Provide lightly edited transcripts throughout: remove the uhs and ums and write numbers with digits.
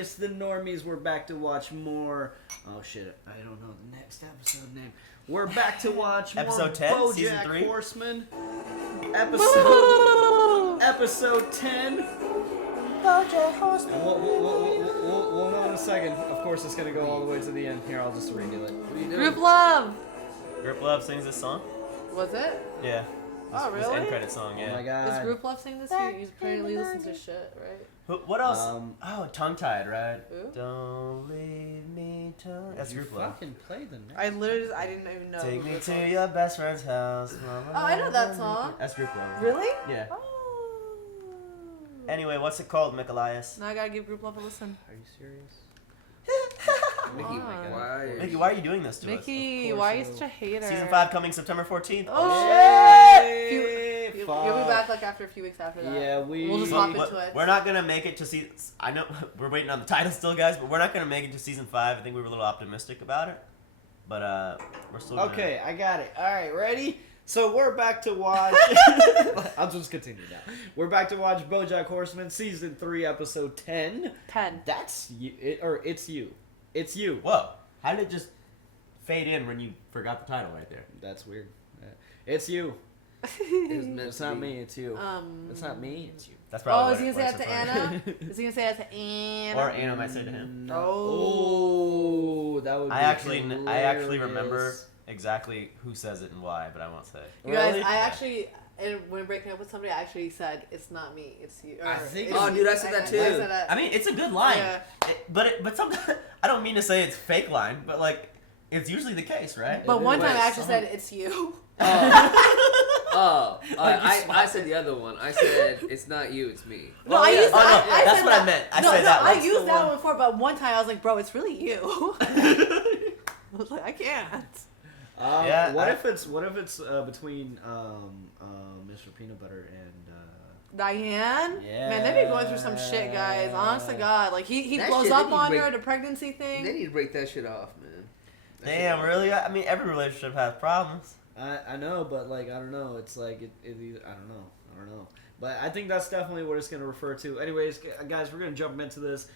It's the Normies. We're back to watch more. Oh shit! I don't know the next episode name. We're back to watch Episode 10, more season BoJack 3. Horseman. Episode 10. BoJack Horseman. And we'll know in a second. Of course, it's gonna go all the way to the end. Here, I'll just redo it. What are you doing? Group Love. Group Love sings this song? Was it? Yeah. Oh, This really? end credit song, yeah. Oh my god. Is Group Love sing this? You apparently listen to shit, right? What else? Tongue Tied, right? Who? Don't leave me tongue. That's you Group Love. fucking play the next. I didn't even know. Take who me this to was. your best friend's house. Oh, I know that song. That's Group Love. Really? Yeah. Oh. Anyway, what's it called, Michaelias? Now I gotta give Group Love a listen. Are you serious? Mickey, Why? Mickey, why are you doing this to us? Mickey, Of why are course you I such a hater? Season 5 coming September 14th. Oh, Yay! You'll Fuck. be back like after a few weeks after that. Yeah, We'll just hop into it. We're not gonna make it to season. I know we're waiting on the title still, guys, but we're not gonna make it to season 5. I think we were a little optimistic about it, but we're still. Gonna... Okay, I got it. All right, ready? So we're back to watch. I'll just continue now. We're back to watch BoJack Horseman season 3, episode 10. 10. That's you, it's you. It's you. Whoa! How did it just fade in when you forgot the title right there? That's weird. It's you. It's not me. It's you. It's not me. It's you. That's Oh, probably. is he gonna say that to Anna? Is he gonna say that to Anna? Or Anna might say to him. No. Oh. That would. Be I actually remember hilarious. exactly who says it and why, but I won't say. You guys, Really? I actually, and when breaking up with somebody, I actually said, it's not me, it's you. Or, I think- it's Oh, you. dude, I said that too. I said that. I mean, it's a good line. Yeah. But sometimes I don't mean to say it's fake line, but like it's usually the case, right? But one time I Wait, actually said, it's you. I said the other one. I said, it's not you, it's me. No, I used that. I that's said what that. I meant. I no, said that. I That's used the that one. one before, but one time I was like, bro, it's really you. I was like, I can't. Yeah, What if it's between Mr. Peanutbutter and Diane? Yeah. Man, they be going through some shit, guys. Honest to God. Like, he That blows shit, up they on need her, break- the pregnancy thing. They need to break that shit off, man. Damn, really? I mean, every relationship has problems. I know, but like I don't know. It's like it either, I don't know. But I think that's definitely what it's going to refer to. Anyways, guys, we're going to jump into this.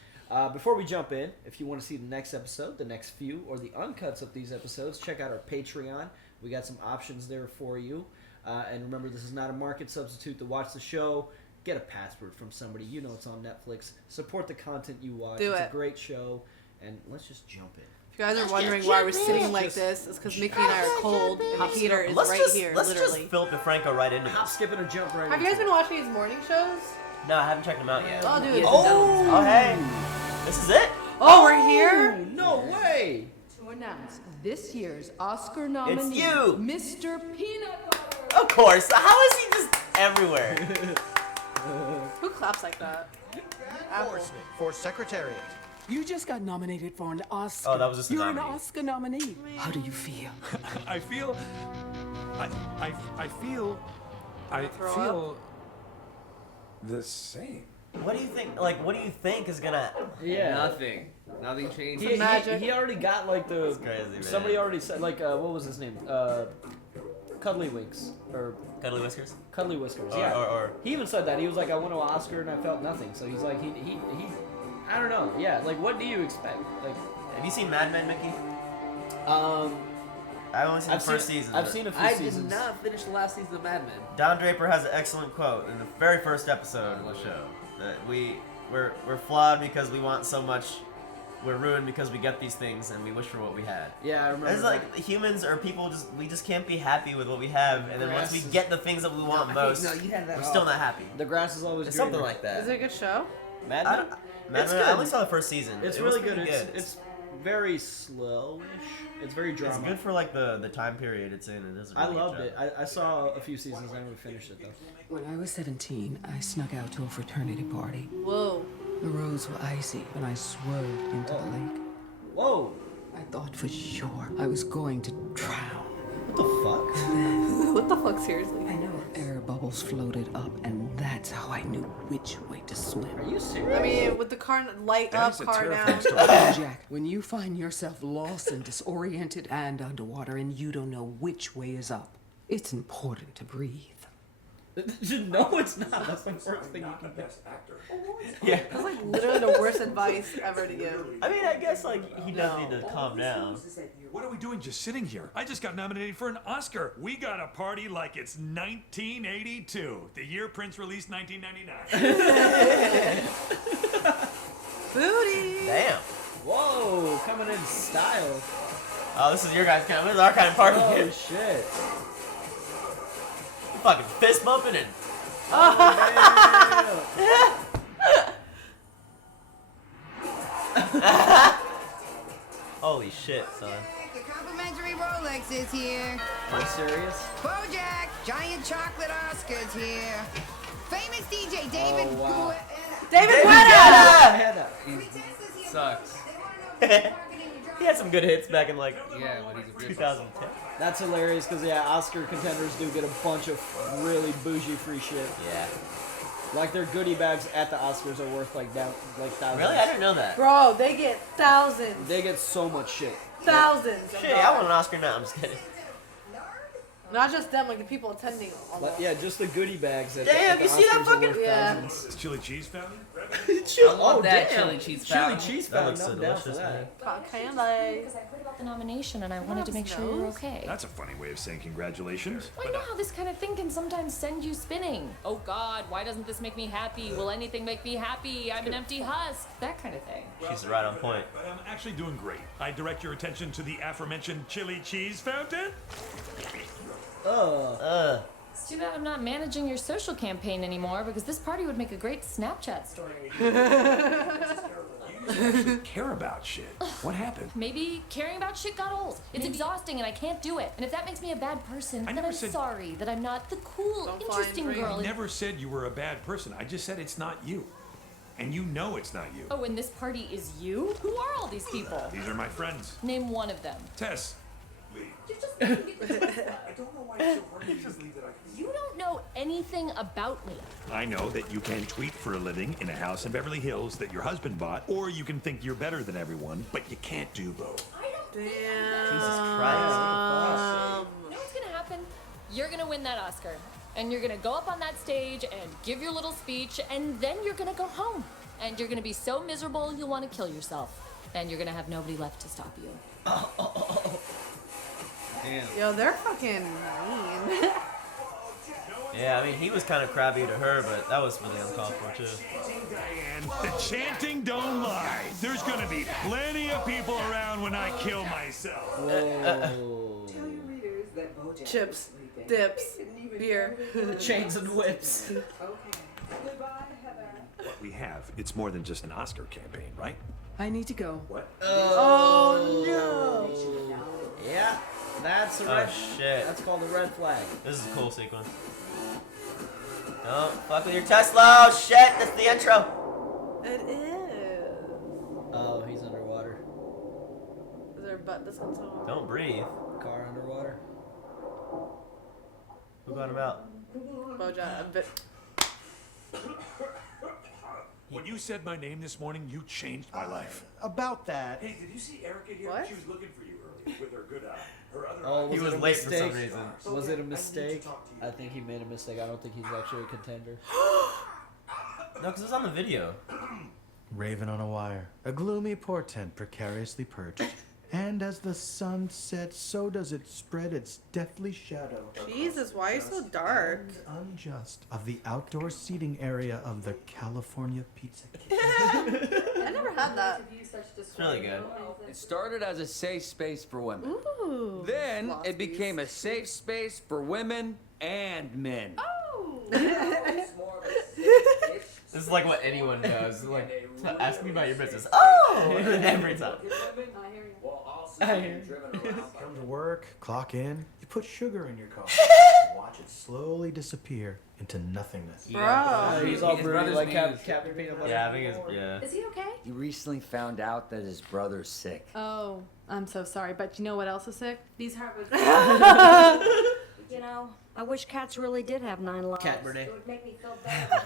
Before we jump in, if you want to see the next episode, the next few, or the uncuts of these episodes, check out our Patreon. We got some options there for you. And remember, this is not a market substitute to watch the show. Get a password from somebody. You know it's on Netflix. Support the content you watch. Do it's it. a great show. And let's just jump in. If you guys are wondering why we're sitting like this, it's because Mickey and I are cold, and the heater is right here, Let's literally. just Philip DeFranco right into Hop, this. skip, and a jump right Have you guys into been watching these morning shows? No, I haven't checked them out yet. Oh, dude. Oh, hey, this is it. Oh, we're here? it. No way! To announce this year's Oscar nominee, you. Mr. Peanutbutter. Of course. How is he just everywhere? Who claps like that? Apple. For Secretariat. You just got nominated for an Oscar. Oh, that was just a You're an nominee. Oscar nominee. How do you feel? I feel Throw feel the same. What do you think? Like, what do you think is gonna? Yeah. Nothing changed. He magic. already got like the. That's crazy, man. Somebody already said like what was his name? Cuddly Winks or Cuddly Whiskers? Cuddly Whiskers. Or- Yeah. or- He even said that he was like, I won an Oscar and I felt nothing. So he's like he. I don't know. Yeah. Like, what do you expect? Like, Have you seen Mad Men, Mickey? I've only seen the first season. I've but seen a few I seasons. did not finish the last season of Mad Men. Don Draper has an excellent quote in the very first episode of the show that we're flawed because we want so much. We're ruined because we get these things and we wish for what we had. Yeah, I remember. It's like humans or people we just can't be happy with what we have, and then once we get the things that we want most, No, you had that we're off. still not happy. the grass is always It's greener. something like that. Is it a good show? Mad I Men? don't- Mad It's Men, I good. only saw the first season. It's It was really pretty good. It's very slowish. It's very drama. It's good for like the time period it's in. It does a I really loved good it. job. I saw a few seasons. I never finished it though. When I was 17, I snuck out to a fraternity party. Whoa. The roads were icy, and I swerved into the lake. Whoa! I thought for sure I was going to drown. What the fuck? What the fuck, seriously? I know air bubbles floated up, and that's how I knew which way to swim. Are you serious? I mean, with the car light up, car down. Jack, when you find yourself lost and disoriented and underwater and you don't know which way is up, it's important to breathe. No, it's not. That's the worst thing you can do. Yeah. That's like literally the worst advice ever to give. I mean, I guess like he does need to calm down. What are we doing just sitting here? I just got nominated for an Oscar. We got a party like it's 1982, the year Prince released 1999. Booty. Damn. Whoa, coming in style. Oh, this is your guys' kind of. This is our kind of party. Oh Here. shit. Fucking fist bumping and. Holy shit, son. The complimentary Rolex is here. Are you serious? BoJack, giant chocolate Oscars here. Famous DJ David Oh, wow. David Guetta! Sucks. He had some good hits back in like Yeah, but he's a good 2010. That's hilarious because yeah, Oscar contenders do get a bunch of really bougie free shit. Yeah. Like their goodie bags at the Oscars are worth like thousands. Really? I didn't know that. Bro, they get thousands. They get so much shit. Thousands. of Shit, I want an dollars. Oscar now. I'm just kidding. Not just them, like the people attending. Like, yeah, just the goodie bags. At Damn, the you see that Oscars are fucking- worth Yeah. thousands. Is chili cheese fountain? Chill. I love that damn. chili cheese Chili fountain. cheese That fountain. looks so I'm down for delicious, man. that. Cotton candy. Because I heard about the nomination and I wanted to make sure you were okay. That's a funny way of saying congratulations. I know how this kind of thing can sometimes send you spinning. Oh God, why doesn't this make me happy? Will anything make me happy? I'm an empty husk. That kind of thing. She's right on point. But I'm actually doing great. I direct your attention to the aforementioned chili cheese fountain. It's too bad I'm not managing your social campaign anymore because this party would make a great Snapchat story. You actually care about shit. What happened? Maybe caring about shit got old. It's exhausting and I can't do it. And if that makes me a bad person, then never I'm said- sorry that I'm not the cool, Don't interesting find girl. I never said you were a bad person. I just said it's not you. And you know it's not you. Oh, and this party is you? Who are all these people? These are my friends. Name one of them. Tess. You don't know anything about me. I know that you can tweet for a living in a house in Beverly Hills that your husband bought, or you can think you're better than everyone, but you can't do both. Damn. Jesus Christ. You know what's gonna happen? You're gonna win that Oscar. And you're gonna go up on that stage and give your little speech, and then you're gonna go home. And you're gonna be so miserable you'll wanna kill yourself. And you're gonna have nobody left to stop you. Damn. Yo, they're fucking mean. Yeah, I mean, he was kind of crabby to her, but that was really uncalled for, too. Diane, the chanting don't lie. There's gonna be plenty of people around when I kill myself. Whoa. Chips, dips, beer. Chains and whips. What we have, it's more than just an Oscar campaign, right? I need to go. What? Oh no. Yeah, that's a Oh, red. shit. That's called a red flag. This is a cool sequence. Don't fuck with your Tesla. Oh, shit. That's the intro. It is. Oh, he's underwater. Is there a butt that's on top? Don't breathe. Car underwater. Who got him out? BoJack, a bit. When you said my name this morning, you changed my life. About that. Hey, did you see Erica here? What? She was looking for you earlier with her good eye. Her other Oh, He was was it a late for mistake? some reason. Was it a mistake? I think he made a mistake. I don't think he's actually a contender. No, because it's on the video. Raven on a wire. A gloomy portent precariously perched. And as the sun sets, so does it spread its deathly shadow. Jesus, why are you so dark? Unjust of the outdoor seating area of the California Pizza Kitchen. I never had that. It's really good. It started as a safe space for women. Ooh. Then Lost it became a piece. safe space for women and men. This is like what anyone does. Like, ask me about your business. Oh! Every time. Come to work, clock in, you put sugar in your coffee. Watch it slowly disappear into nothingness. Bro. He's all His broody brother's like name is- Captain Peanutbutter. Yeah, I think it's, yeah. Is he okay? He recently found out that his brother's sick. Oh, I'm so sorry, but you know what else is sick? These hardwood. You know, I wish cats really did have 9 lives. Cat Bernay. It would make me feel better.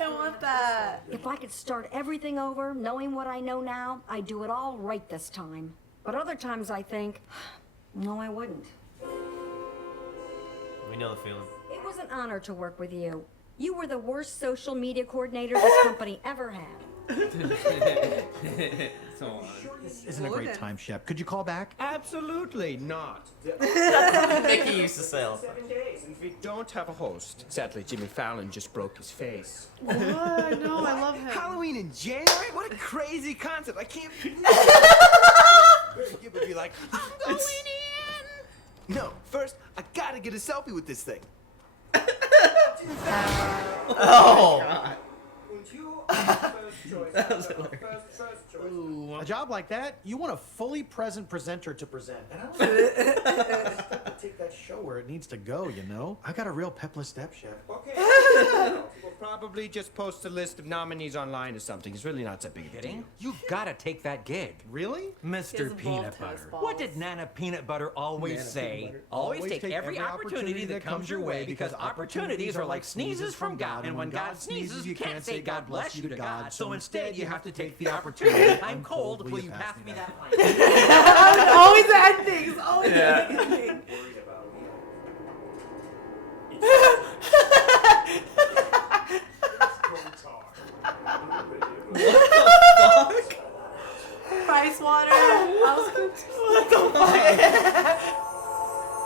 I want that. If I could start everything over, knowing what I know now, I'd do it all right this time. But other times I think, no, I wouldn't. We know the feeling. It It was an honor to work with you. You were the worst social media coordinator this company ever had. So on. This isn't a great time, Shep. Could you call back? Absolutely not. Mickey used to say all the time. 7 days, and we don't have a host. Sadly, Jimmy Fallon just broke his face. What? No, I love him. Halloween in January? What a crazy concept. I can't believe it would be like, I'm going in. No, first, I gotta get a selfie with this thing. Oh! God. That was hilarious. Ooh, a job like that, you want a fully present presenter to present. And I don't know take that show where it needs to go, you know? I got a real pepless step, Chef. Okay. We'll probably just post a list of nominees online or something. It's really not that big of a deal. You gotta take that gig. Really? Mr. Peanut Butter. What did Nana Peanut Butter always say? Always take every opportunity that comes your way because opportunities are like sneezes from God. And when God sneezes, you can't say God bless you to God. So instead, you have to take the opportunity. I'm cold. Will you pass me that line? Always the endings. Always the endings. Rice water. What the fuck?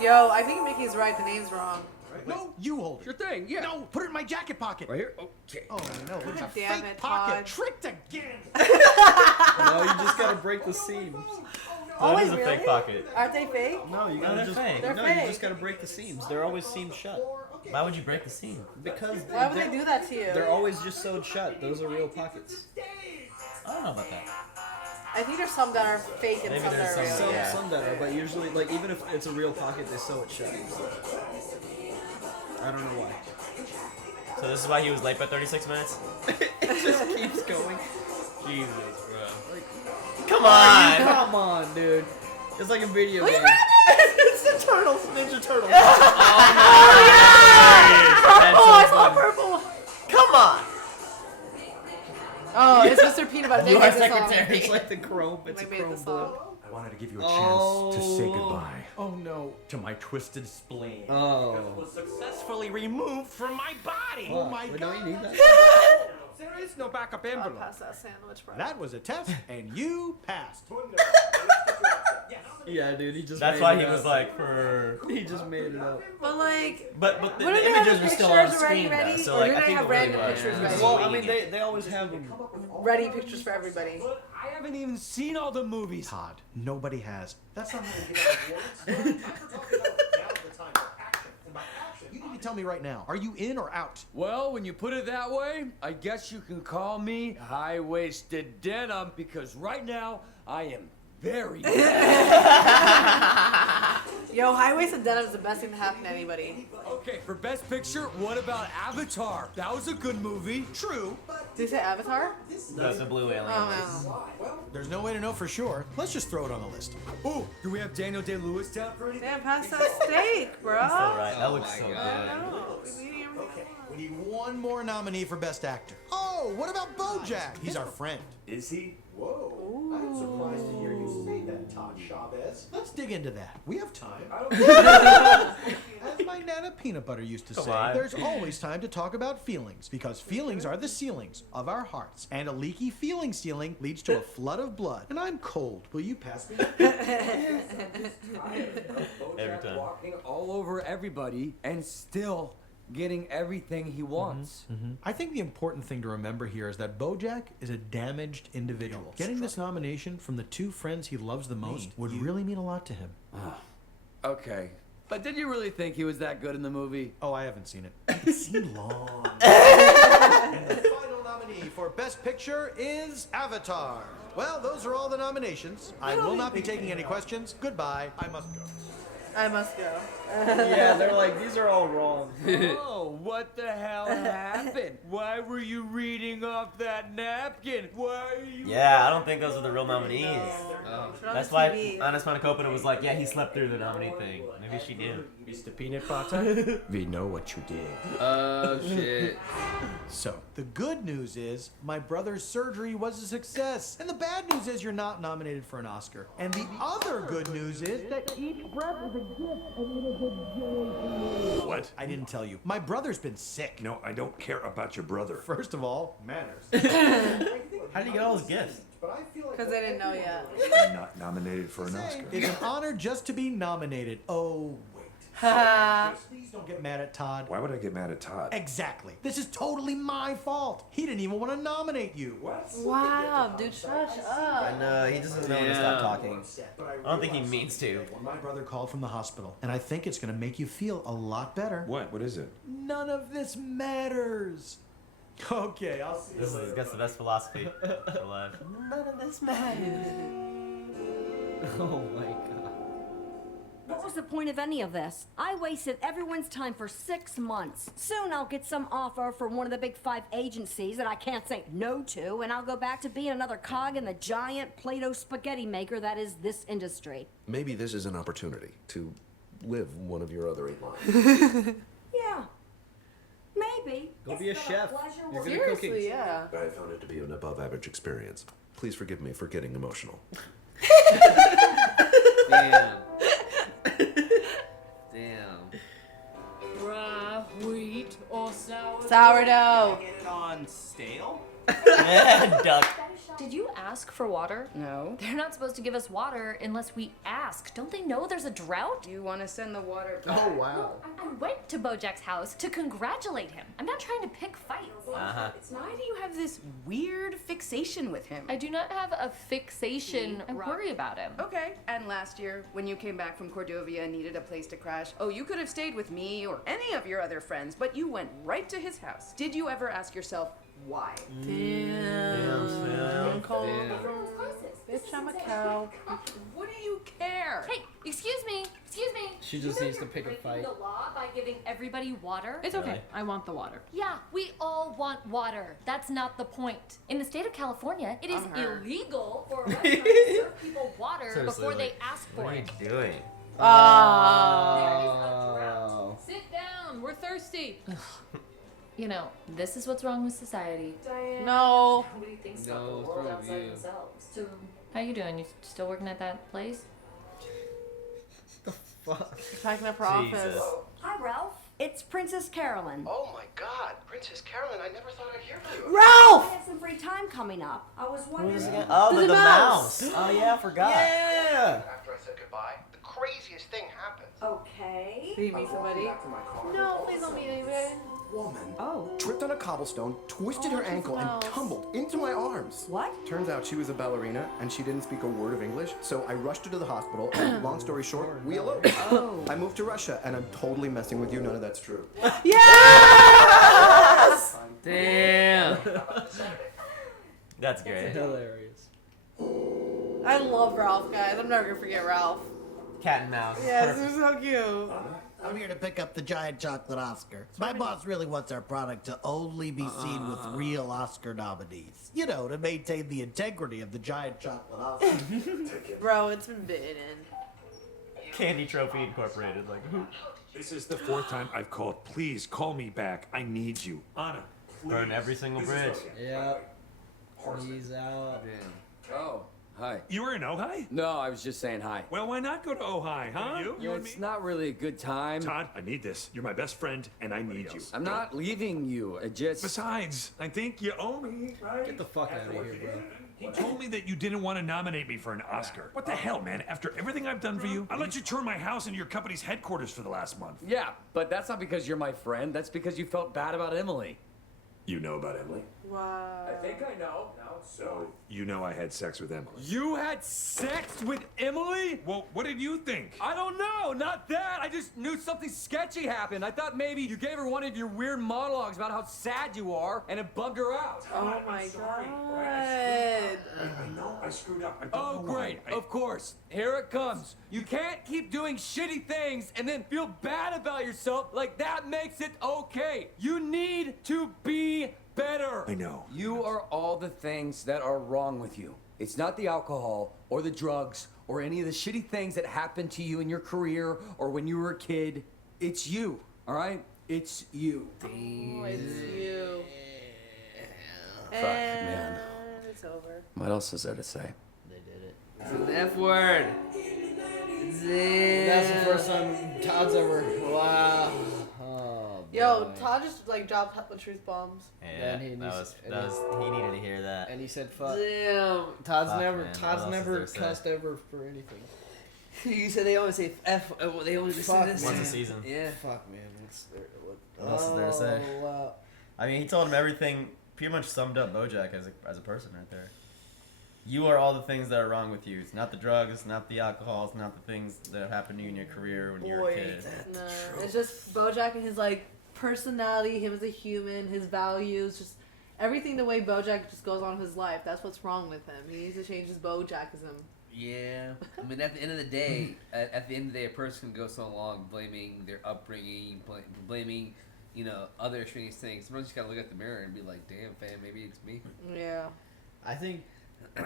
Yo, I think Mickey's right. The name's wrong. No, you hold it. Sure thing, yeah. No, put it in my jacket pocket. Right here? Okay. Oh, no, it's a Damn fake it, pocket. Todd. Tricked again. No, you just gotta break the seams. Oh, That is wait, a fake really? pocket. Aren't they fake? No, you gotta they're just fake. They're no, fake. you just gotta break the seams. They're always seamed shut. Why would you break the seam? Because Why would they do that to you? They're always just sewed shut. Those are real pockets. I don't know about that. I think there's some that are fake and Maybe some there's that are real. some- Some, Yeah. some that are, but usually, like even if it's a real pocket, they sew it shut. I don't know why. So this is why he was late by 36 minutes? It just keeps going. Jesus, bro. Come on! Come on, dude. It's like a video game. It's the Turtles, Ninja Turtles. Oh, I saw purple. Come on! Oh, it's Mr. Peanut Butter. They You are made the song. secretary. It's like the chrome. It's They a made the chrome song. blue. I wanted to give you a chance to say goodbye Oh, no. to my twisted spleen. Oh. Because it was successfully removed from my body. Oh, my Wait, God. no, you need that. There is no backup I'll envelope. pass that sandwich, bro. That was a test, and you passed. Yeah, dude, he just. That's made why it he up. was like, for... He just made it up. But like, But the wouldn't they have images the were still on pictures already screen, though. ready? So, Or like, do I they think have it really random was. pictures ready? Well, I mean, they always have them. ready pictures for everybody. I haven't even seen all the movies. Todd, nobody has. That's not going to get out of You need to tell me right now. Are you in or out? Well, when you put it that way, I guess you can call me high-waisted denim because right now I am very Yo, high-waisted denim is the best thing to happen to anybody. Okay, for Best Picture, what about Avatar? That was a good movie. True. Did you say Avatar? The blue alien. Oh, There's no way to know for sure. Let's just throw it on the list. Oh, do we have Daniel Day-Lewis down for no. anything? Damn, pass that steak, bro. That's all right. That Oh looks my so God. No, good. we need him. We need one more nominee for Best Actor. Oh, what about BoJack? He's our friend. Is he? Whoa. I'm surprised to hear you say that, Todd Chavez. Let's dig into that. We have time. As my Nana Peanut Butter used to say, on. there's always time to talk about feelings, because feelings are the ceilings of our hearts, and a leaky feeling ceiling leads to a flood of blood. And I'm cold. Will you pass me? Every time. Walking all over everybody and still getting everything he wants. I think the important thing to remember here is that BoJack is a damaged individual. Getting this nomination from the two friends he loves the most would really mean a lot to him. Okay. But did you really think he was that good in the movie? Oh, I haven't seen it. It's seen long. And the final nominee for Best Picture is Avatar. Well, those are all the nominations. I will not be taking any questions. Goodbye. I must go. I must go. Yeah, they're like, these are all wrong. Oh, what the hell happened? Why were you reading off that napkin? Why are you... Yeah, I don't think those are the real nominees. That's why TV. Anna Spanakopita was like, yeah, he slept through the nominee thing. Maybe she did. Mr. Peanut Butter, we know what you did. Oh shit. So, the good news is my brother's surgery was a success. And the bad news is you're not nominated for an Oscar. And the other good news is that each breath is a What? I didn't tell you. My brother's been sick. No, I don't care about your brother. First of all, manners. How did you get all those gifts? Because they didn't know yet. I'm not nominated for an Oscar. It's an honor just to be nominated. Oh, wait. Ha. Please don't get mad at Todd. Why would I get mad at Todd? Exactly. This is totally my fault. He didn't even want to nominate you. What? Wow, dude, shush up. And he doesn't know when to stop talking. I don't think he means to. My brother called from the hospital, and I think it's going to make you feel a lot better. What? What is it? None of this matters. Okay, I'll see you This later. is that's the best philosophy for life. None of this matters. Oh my god. What was the point of any of this? I wasted everyone's time for 6 months. Soon I'll get some offer from one of the big 5 agencies that I can't say no to, and I'll go back to being another cog in the giant Play-Doh spaghetti maker that is this industry. Maybe this is an opportunity to live one of your other 8 lines. Yeah. Maybe. Go be a It's been chef. pleasure You're working- good at Seriously, cooking. yeah. I found it to be an above-average experience. Please forgive me for getting emotional. Damn. Damn. Rye, wheat, or sourdough? Sourdough. Get it on stale? Duck. Did you ask for water? No. They're not supposed to give us water unless we ask. Don't they know there's a drought? You want to send the water back? Oh wow. I went to BoJack's house to congratulate him. I'm not trying to pick fights. Uh-huh. Why do you have this weird fixation with him? I do not have a fixation. I worry about him. Okay, and last year, when you came back from Cordovia and needed a place to crash, oh, you could have stayed with me or any of your other friends, but you went right to his house. Did you ever ask yourself why? Damn. Cold. Bitch, I'm a cow. What do you care? Hey, excuse me. Excuse me. She just needs to pick a fight. The law by giving everybody water. It's okay. Really? I want the water. Yeah, we all want water. That's not the point. In the state of California, it is I'm her. illegal for a restaurant to serve people water Seriously, before they like, ask for What are you it. doing? There is a drought. Sit down. We're thirsty. You know, this is what's wrong with society. No. Nobody thinks No, about the what's world wrong with outside you? themselves. So, how you doing? You still working at that place? Fuck. Packing up her office. Jesus. Hi, Ralph. It's Princess Carolyn. Oh my God, Princess Carolyn! I never thought I'd hear from you. I have some free time coming up. I was wondering. Oh, The the mouse. mouse. Oh yeah, I forgot. Yeah. After I said goodbye, the craziest thing happened. Okay. Did you meet somebody? Back to my car. No, please don't meet anybody. Woman Oh. tripped on a cobblestone, twisted her she's ankle, and mouse. tumbled into my arms. What? Turns out she was a ballerina and she didn't speak a word of English, so I rushed her to the hospital. And long story short, we eloped. Oh. I moved to Russia, and I'm totally messing with you. None of that's true. Yes! Damn. That's great. Hilarious. I love Ralph, guys. I'm never gonna forget Ralph. Cat and mouse. Yes, it was so cute. I'm here to pick up the giant chocolate Oscar. My boss really wants our product to only be seen with real Oscar nominees. You know, to maintain the integrity of the giant chocolate Oscar. Bro, it's been bitten. Candy Trophy Incorporated. Like, This is the 4th time I've called. Please call me back. I need you. Anna, please. burn every single This is bridge. okay. Yep. He's out. Damn. Oh, hi. You were in Ojai? No, I was just saying hi. Well, why not go to Ojai, huh? You and me? It's not really a good time. Todd, I need this. You're my best friend, and I need you. I'm not leaving you. I just. Besides, I think you owe me, right? Get the fuck out of here, bro. He told me that you didn't want to nominate me for an Oscar. What the hell, man? After everything I've done for you, I let you turn my house into your company's headquarters for the last month. Yeah, but that's not because you're my friend. That's because you felt bad about Emily. You know about Emily? Wow. I think I know. So, you know I had sex with Emily. You had sex with Emily? Well, what did you think? I don't know, not that. I just knew something sketchy happened. I thought maybe you gave her one of your weird monologues about how sad you are, and it bugged her out. Oh my god. I know I screwed up. I don't Oh, know great. why. Of course. Here it comes. You can't keep doing shitty things and then feel bad about yourself like that makes it okay. You need to be better. I know. You are all the things that are wrong with you. It's not the alcohol or the drugs or any of the shitty things that happened to you in your career or when you were a kid. It's you, all right? It's you. Oh, it's you. Fuck, man. It's over. What else is there to say? They did it. It's an F word. That's the first time Todd's ever. Wow. Oh, Yo, boy. Todd just like dropped the truth bombs. Yeah, And he he needed to hear that. And he said, "Fuck." Damn. Todd's Fuck, never man. What else is never there to say? cussed ever for anything. You said they always say F. They always say Fuck, this. Once a season. Yeah. Fuck, man. What else is there to say? Wow. I mean, he told him everything. Pretty much summed up BoJack as a person right there. You are all the things that are wrong with you. It's not the drugs, not the alcohol, it's not the things that happened to you in your career when you were a kid. No, it's just BoJack and his like personality, him as a human, his values, just everything. The way BoJack just goes on with his life. That's what's wrong with him. He needs to change his BoJackism. Yeah, I mean, at the end of the day, at the end of the day, a person can go so long blaming their upbringing, blaming, other extraneous things. Sometimes you just gotta look at the mirror and be like, "Damn, fam, maybe it's me." Yeah. I think, I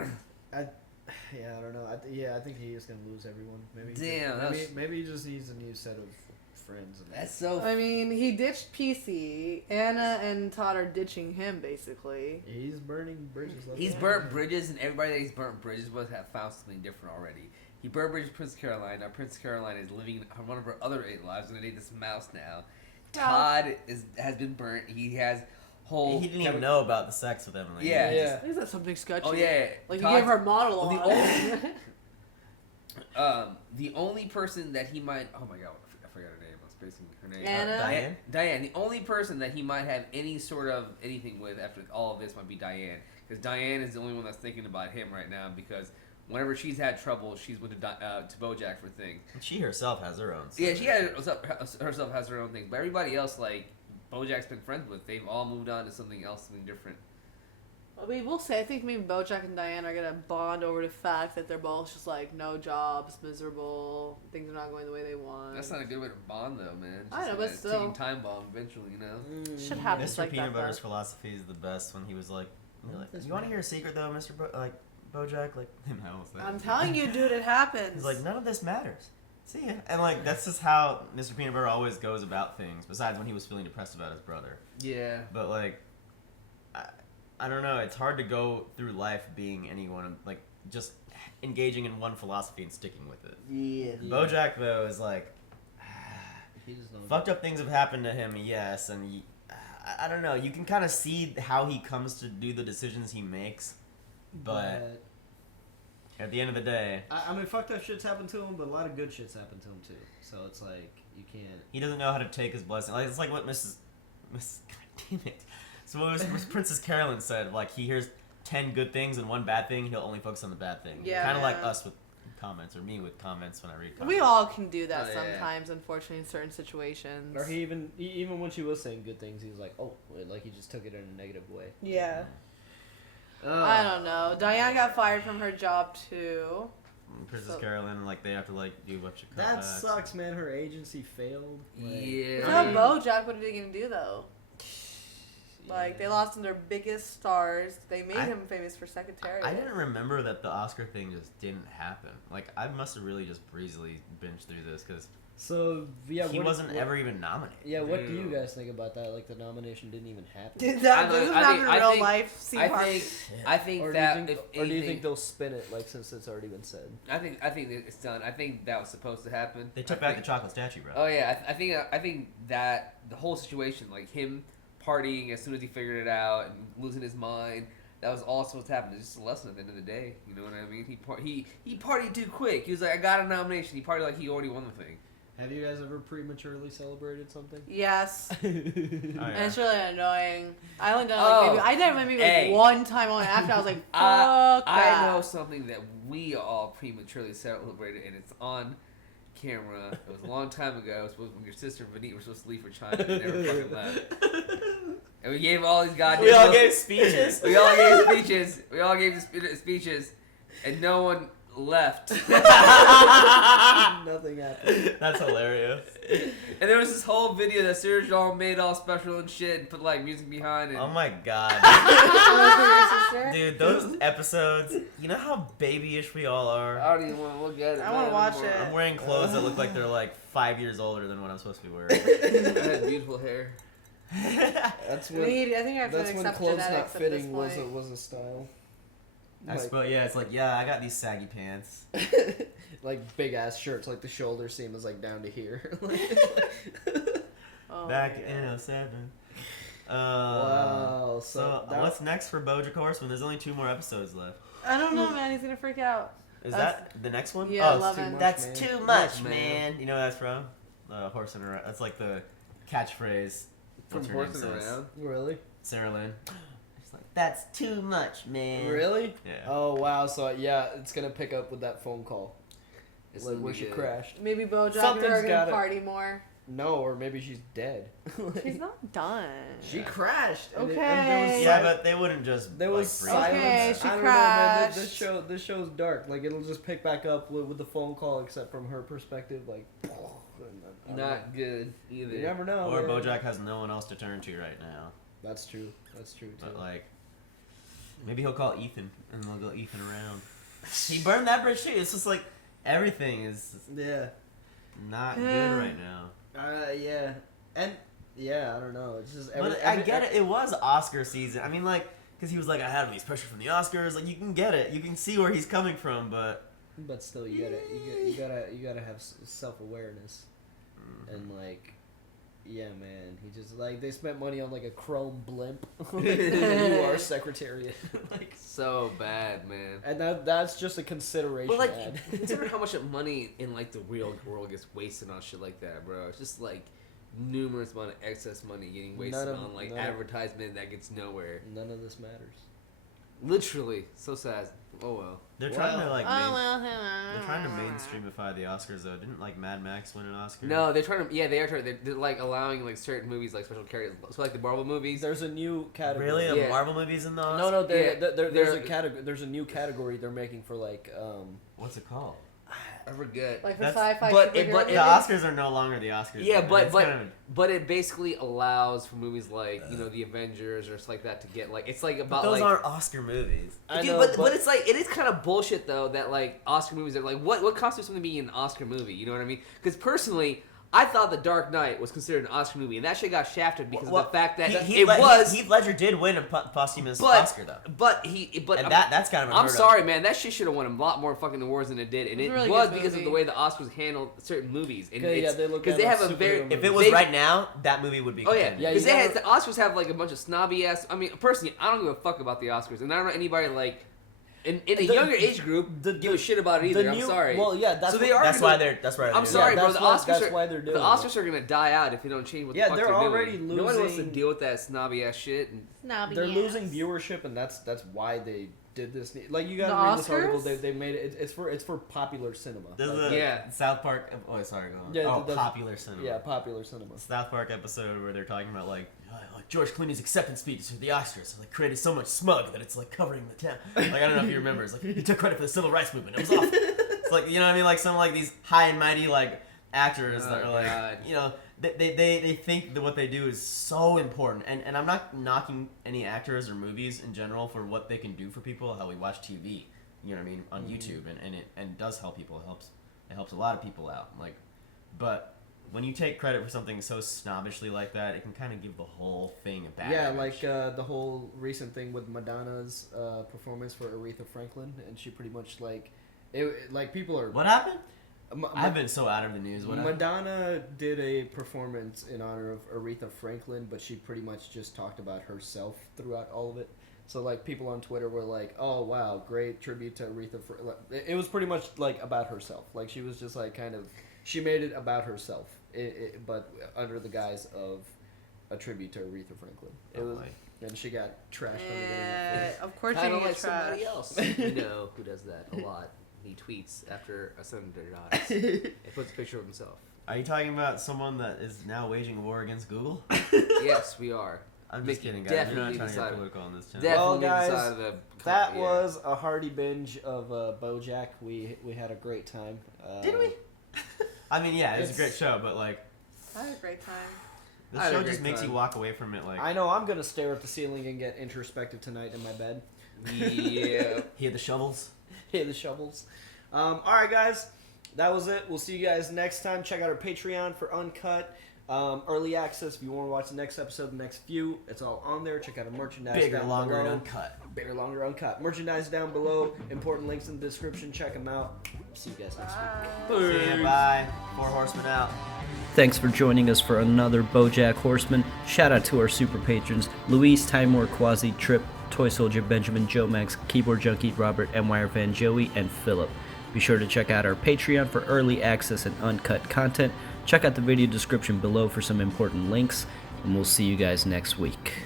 don't know. I think he is gonna lose everyone. Maybe. Damn. Maybe he just needs a new set of friends. That's so. I mean, he ditched PC. Anna and Todd are ditching him basically. He's burning bridges. He's burnt bridges, and everybody that he's burnt bridges with have found something different already. He burned bridges with Princess Caroline. Now Princess Caroline is living one of her other 8 lives, and they date this mouse now. Todd has been burnt. He has whole. He didn't even know about the sex with Emily. Yeah. Is that something sketchy? Oh yeah. Like he gave her a model. The only person that he might. Oh my god, I forgot her name. I was spacing her name. Anna. Diane. The only person that he might have any sort of anything with after all of this might be Diane, because Diane is the only one that's thinking about him right now. Because whenever she's had trouble, she's went to BoJack for things. And she herself has her own. Yeah, she herself has her own things, but everybody else, like BoJack's been friends with, they've all moved on to something else, something different. I mean, we'll say. I think maybe BoJack and Diane are gonna bond over the fact that they're both just like no jobs, miserable, things are not going the way they want. That's not a good way to bond, though, man. It's I know, just but like a still, teen time bomb eventually, Shit happens Mr. like that. Peanutbutter's philosophy is the best when he was like, "You want to hear a secret though, Mr. BoJack?" Like, I'm telling you, dude, it happens. He's like, "None of this matters. See ya." And like, that's just how Mr. Peanutbutter always goes about things. Besides when he was feeling depressed about his brother. Yeah. But like, I don't know. It's hard to go through life being anyone, like, just engaging in one philosophy and sticking with it. Yeah. BoJack though is like, fucked up things have happened to him, yes, and I don't know. You can kind of see how he comes to do the decisions he makes, but at the end of the day, I mean, fucked up shit's happened to him, but a lot of good shit's happened to him too. So it's like you can't. He doesn't know how to take his blessing. Like, it's like what Miss God damn it. So what was Princess Carolyn said, like, he hears 10 good things and 1 bad thing, he'll only focus on the bad thing. Yeah. Kind of like us with comments, or me with comments when I read comments. We all can do that Oh, yeah. sometimes, unfortunately, in certain situations. Or he even when she was saying good things, he was like, oh, like he just took it in a negative way. Yeah. Oh. I don't know. Diane got fired from her job too. Princess Carolyn, like, they have to, like, do a bunch of That cutbacks. sucks, man. Her agency failed. Like, It's not BoJack. What are they gonna do though? Like they lost one of their biggest stars. They made him famous for Secretariat. I didn't remember that the Oscar thing just didn't happen. Like, I must have really just breezily binged through this, because So yeah, he wasn't ever even nominated. Yeah, what do you guys think about that? Like the nomination didn't even happen. Did that doesn't happen in real life? I think or that do you think, if or do you anything- think they'll spin it like since it's already been said? I think that it's done. I think that was supposed to happen. They took back the chocolate statue, bro. Oh yeah, I think that the whole situation, like him partying as soon as he figured it out and losing his mind, that was all supposed to happen. It's just a lesson at the end of the day. You know what I mean? He partied too quick. He was like, I got a nomination. He partied like he already won the thing. Have you guys ever prematurely celebrated something? Yes. Oh, yeah. And it's really annoying. I only done it like maybe hey. one time only after I was like, fuck I that. know something that we all prematurely celebrated, and it's on camera. It was a long time ago. It was when your sister and Vanita were supposed to leave for China. They never fucking left. And we gave all these goddamn. We all gave speeches. We all gave speeches. We all gave speeches, and no one left. Nothing happened. That's hilarious. And there was this whole video that Serge all made all special and shit, and put like music behind it. Oh my god. Dude, those episodes, you know how babyish we all are? I don't even want to look at it. I want to watch it. I'm wearing clothes that look like they're like 5 years older than what I'm supposed to be wearing. I had beautiful hair. That's when I think I have to that's when accept clothes genetics not at this fitting point. was a style. I suppose, yeah, it's like, yeah, I got these saggy pants. Like big ass shirts, like the shoulder seam is like down to here. Back in 07. Wow. So what's next for BoJack Horseman? There's only 2 more episodes left. I don't know, man. He's gonna freak out. Is that the next one? Yeah, oh, 11. That's too much, man. You know where that's from? Horse and Around. That's like the catchphrase. From Horse and Around? Really? Sarah Lynn. She's like, that's too much, man. Really? Yeah. Oh wow. So yeah, it's gonna pick up with that phone call. It's like where she crashed. Maybe BoJack and Something's her are gonna gotta- party more. No, or maybe she's dead. She's not done. She crashed. And Okay. there was Yeah, but they wouldn't just. There was silence. Okay, she I don't crashed. know, man. This show's dark. Like it'll just pick back up with the phone call, except from her perspective. Like, I don't know. Not good either. You never know. Or man. BoJack has no one else to turn to right now. That's true. That's true too. But like, maybe he'll call Ethan, and they'll go Ethan around. He burned that bridge too. It's just like everything is not good right now. Yeah, and yeah, I don't know. It's just. But I get it. It was Oscar season. I mean, like, because he was like, I had all these pressure from the Oscars. Like, you can get it. You can see where he's coming from, but. But still, you gotta have self-awareness, and like, yeah, man. He just like they spent money on like a chrome blimp. You are Secretariat. Like so bad, man. And that's just a consideration. But like, ad. consider how much money in like the real world gets wasted on shit like that, bro. It's just like numerous amount of excess money getting wasted on like advertisement that gets nowhere. None of this matters. Literally, so sad. Oh well. They're trying to like. They're trying to mainstreamify the Oscars though. Didn't like Mad Max win an Oscar? No, they're trying to. Yeah, they are trying. They're like allowing like certain movies like special characters. So like the Marvel movies. There's a new category. Really, Yeah. Marvel movies in the Oscars? No, there's a they're- category. There's a new category they're making for like. What's it called? I forget. Like for That's- sci-fi but superhero The movies? Oscars are no longer the Oscars. Yeah, though, but and it's kind of- but it basically allows for movies like the Avengers or stuff like that to get like it's like about those like aren't Oscar movies. Dude, but it's like it is kind of bullshit though that like Oscar movies are like what constitutes something being an Oscar movie? You know what I mean? Because personally, I thought The Dark Knight was considered an Oscar movie, and that shit got shafted because of the fact that Heath Ledger did win a posthumous Oscar though. But that's kind of. I'm sorry, man. That shit should have won a lot more fucking awards than it did, and It it was a really was good because of movie. the way the Oscars handled certain movies. And Okay, yeah, they look because at they it have like a very. superhero If it was right now, that movie would be. Oh yeah, contended. because the Oscars have like a bunch of snobby ass. I mean, personally, I don't give a fuck about the Oscars, and I don't know anybody like. In a younger age group, give a shit about it either. I'm sorry. Well, yeah, that's so what, they are. That's why they're. That's why. I'm sorry, bro. that's The what- Oscars that's are. why they're doing The Oscars are gonna die out if they don't change what the fuck they're they're already doing. losing. Nobody wants to deal with that snobby ass shit. And Snobby They're ass. losing viewership, and that's why they did this. Like you gotta The read this article. Oscars? They made it. It's for popular cinema. There's Like, a South Park. Oh, sorry, go on. Yeah, the- popular cinema. Yeah, popular cinema. South Park episode where they're talking about like George Clooney's acceptance speech to the Oscars, like created so much smug that it's like covering the town. Like I don't know if you remember, it's like he took credit for the civil rights movement. It was awful. It's like, you know what I mean, like some like these high and mighty like actors that are like, God. you know, they think that what they do is so important. And I'm not knocking any actors or movies in general for what they can do for people, how we watch TV, you know what I mean, on YouTube, and it does help people. It helps a lot of people out. Like, but when you take credit for something so snobbishly like that, it can kind of give the whole thing a bad image. Like the whole recent thing with Madonna's performance for Aretha Franklin, and she pretty much like people are. What happened? I've been so out of the news. What happened? Madonna did a performance in honor of Aretha Franklin, but she pretty much just talked about herself throughout all of it. So like people on Twitter were like, "Oh wow, great tribute to Aretha." It was pretty much like about herself. Like she was just like kind of she made it about herself, but under the guise of a tribute to Aretha Franklin. It was, and she got trashed on the internet. Of course Kinda you get like somebody trashed. else. You know who does that a lot. He tweets after a senator dies. He puts a picture of himself. Are you talking about someone that is now waging a war against Google? Yes, we are. I'm just kidding, guys. We're not trying to get political on this channel. Well, Definitely guys, that was a hearty binge of BoJack. We had a great time. Did we? I mean, yeah, it was a great show, but like, I had a great time. the show just makes you walk away from it like. I know I'm gonna stare at the ceiling and get introspective tonight in my bed. Yeah. Hear the shovels. Hear the shovels. All right, guys, that was it. We'll see you guys next time. Check out our Patreon for uncut Early access, if you want to watch the next episode, the next few, it's all on there. Check out our merchandise Bigger, down longer, below. and uncut. Bigger, longer, uncut. Merchandise down below. Important links in the description. Check them out. See you guys next week. See ya, bye. 4 Horsemen out. Thanks for joining us for another BoJack Horseman. Shout out to our super patrons, Luis, Timor, Quasi, Trip, Toy Soldier, Benjamin, Joe Max, Keyboard Junkie, Robert, M. Wire Fan, Joey, and Philip. Be sure to check out our Patreon for early access and uncut content. Check out the video description below for some important links, and we'll see you guys next week.